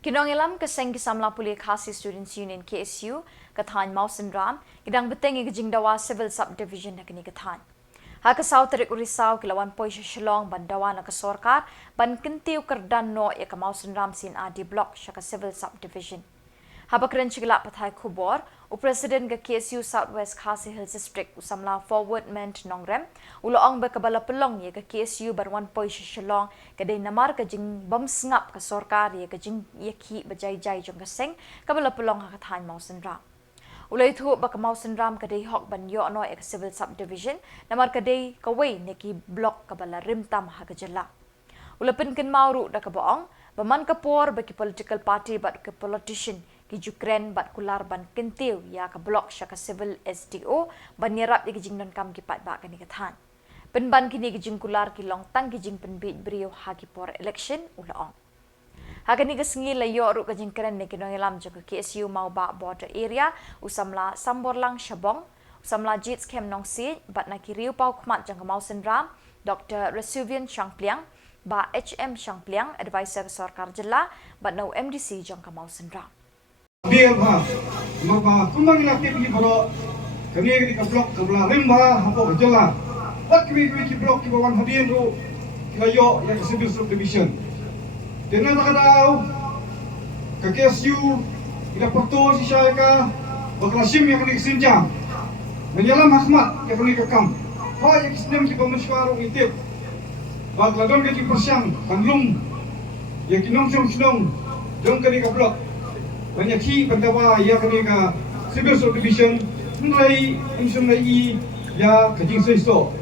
Kinongilam kaseng kisamla puli Khasi Students Union KSU kathan Mausen Ram idang beteng gijing dawa civil subdivision na kini kathan. Hakasaw tarik urisaw kilawan poy sa Shillong bandawa na kasorkar ban kintiw kerdan no ya ka Mausen Ram sin adi block siya ka civil subdivision. Habak rin sigla patay kubor, o President ga KSU Southwest Khasi Hills District usamla forwardment nongrem, uloong ba kabala pelong ya ka KSU barwan poy sa Shillong kaday namar ka jing bamsngap ka sorkar ya ka jing yaki bajay-jay jong kaseng kabala pelong hakathan Mausen Ram. Ulay thu ba ka Mausen Ram kaday hok banyo ano ya ka civil subdivision, namar kaday kaway neki block kabala rimtam hakajala. Ulapin kin mauru da kabaong, baman kapor bagi political party bat ke politician ki Ukraine bat kular ban kentiu ya ka block sya ka civil SDO ban nyerap di gijing non kam ki pat ba kani kathan. Penban kini gijing kular ki long tang gijing penbit brio hagi por election ulaong. Hakani gasngi layo ru gijing keren ne kinongilam jo ka KSU mau ba border area usamla Samborlang Shabong usamla Jits Kem Nong Si bat na ki riu pau khmat jang ka Mausen Ram Dr. Resuvian Shangpliang ba HM Shangpliang advisor sarkar jilla bat no MDC jang ka Mausen Ram. Dia bah, maka kumbang laki pergi bro, kami ini ke blok ke belah rimba, hampa berjalan. Wat kami ke blok ke bawah hadian tu, kayo yang civil subdivision. Dengan tak tahu, ke KSU, kita pertu si syarika, berkelasim yang kena kesenjang, menyalam Ahmad yang kena kekam. Hal yang kesenjang kita mesyuaru itip, bagladon ke persiang, panglum, yang kinong-kinong, jom kena ke blok. Banyak ki pendawa ya kini ka civil subdivision mulai insum lagi ya kajing seiso.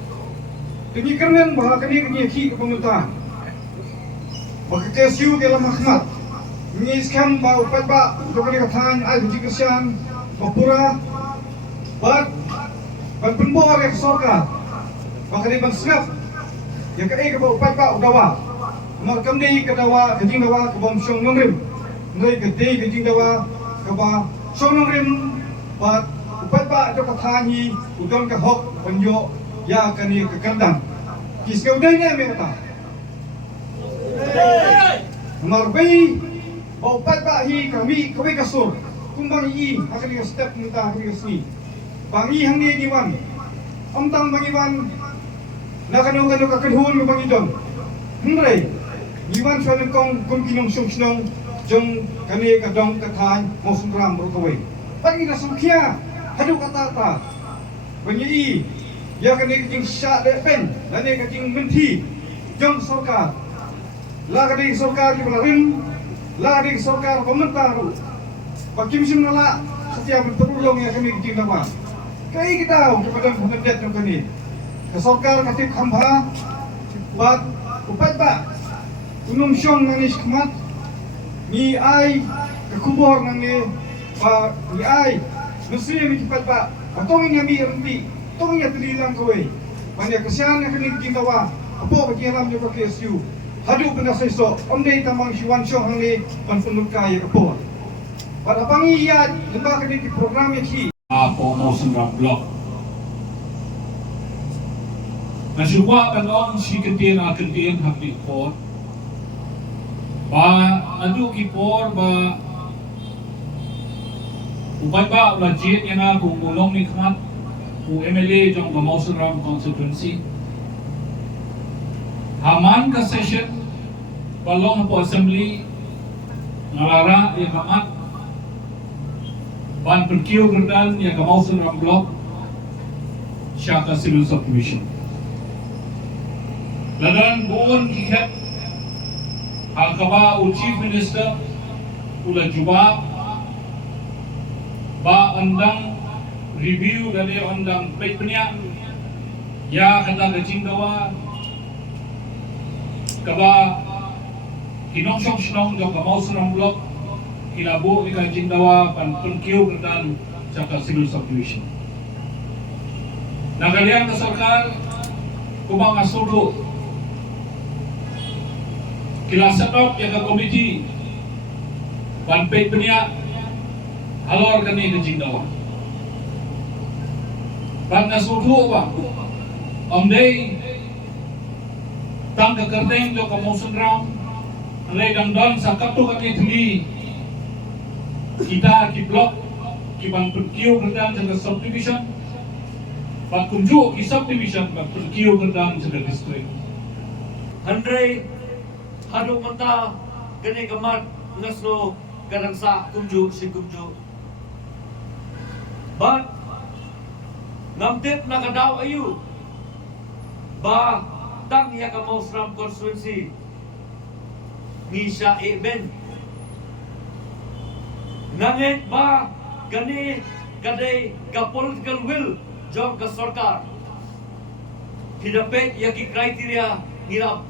Demi kerana bahawa kini ki pemerintah. Maka KSU dalam Ahmad mengiskan bahawa upat ba untuk kini katahan ay kajing kesian mapura bat penbor yang sorka. Maka ni bangsngap yang kaya ke upat ba udawa. Maka kami kedawa kajing dawa ke bomsyong nongrim. Nơi cái tây cái chính dawa kaba sonong rim bat upat ba do kathani udon ka hok panyo ya kani ka kandang kiskau dai ne meta marbai ba upat ba hi kami kawai kasur kumbang i akali ka step mita akali ka sni bangi hang ni giwan amtang bangiwan nakano ka kanhun bangi don hngrai giwan sa kong kinong sung jong kami kadong kathan Mausen Ram berkawai. Bagi dah sungkia, hadu kata ta. Banyi ya kami kajing syak depen, dan ni kajing menti jong sorkar. La kadi sorkar di belarim, la kadi sorkar pemerintah ru. Bagi musim nala setiap bertolong ya kami kajing dapat. Kai kita kepada pendekat jong kami. Ke sorkar katip khamba, bat upat ba. Unum syong manis khmat. Ni ai kekubur nange ba ni ai nusi mi kipat ba atong ni mi renti tong ya telilang kowe banyak kesian yang kini kintawa apo bagi alam yo KSU hadu benda seso ondei tamang siwan syong hangi pan punut kaya apo pada pangi ya lemba kini di program ya ki apo Mausen Ram block nasyukwa kalong si kentien hak di por ba adu kipor ba upat ba legit yang aku mulong ni khat u MLA jong ba Mausen Ram constituency haman ka session balong po assembly ngalara yang hamat ban perkiu gerdan yang ka Mausen Ram block syaka civil subdivision ladan buon kihat Al-Kaba Chief Minister ula jubab ba andang review dari andang petnya ya kata kajing dawa kaba kinong syong do ka Mausen Ram block kilabo ni kajing dawa pan penkiu kedan saka civil subdivision nagalian ka sarkar kumang asudo kilasanok yang ke komiti banpet penia halor kami ke jingdawa ban nasudu ba omdei tang ke kerteng jo ke Mausen Ram Regang dan sa kapto kami tuli kita ki blok ki ban perkiu kerdan sa subdivision ban kunju ki subdivision ban perkiu kerdan sa district. Handre hadung mata gani gamat ngasno kadang sa kumju si kumju. But ngamtip na kadaw ayu ba tang ya ka Mausram constituency ni siya ben nangit ba gani kadai ka political will jong ka sarkar hidapet ya ki kriteria nila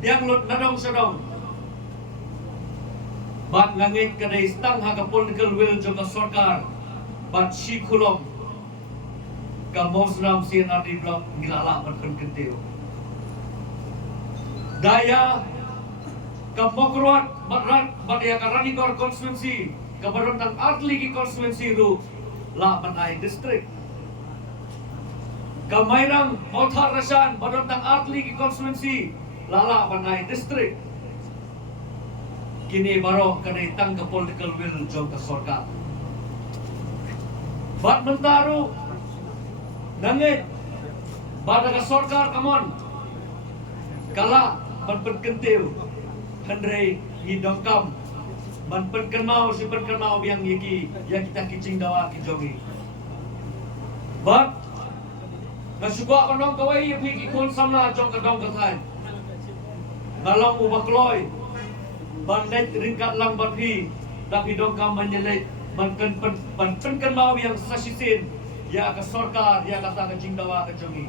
biang lot nadong sadong bat ngangit kadai stang ha ka political will jong ka sarkar bat si kulom ka Mausram CNRD block ngilala bat kenteo daya ka Mokrot batrat batya ka Ranikor constituency ka barotang Atli ki constituency ru la Banay district ka Mayrang Mauthar Rasan barotang Atli ki constituency lala Banay district kini baro kanay tang ka political will jong ka sarkar bat mentaru nangit bada ka sarkar kamon kala panpagkenteo Handre hidongkam man penkenmau si penkenmau yang yaki yang kita kicing dawa kijongi but nasukwa kanong kawai yapi kikon samla jong kadong katay ngalong ubakloy bandit ringkat lang batpi tapi dongkam manyelit man penkenmau yang sasisin ya ka sarkar ya kata kicing dawa kijongi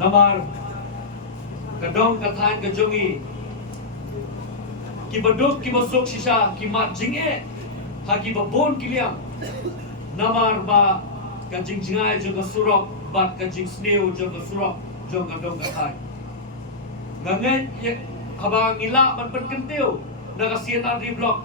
namar kadong kathan kajongi kibadok kibasok sisa kimat jinge ha kibabon kiliam namar ba kajing jingai jong surok bat kajing sneo jong surok jong kadong kathan ngangen haba ngila man penkenteo na CNRD block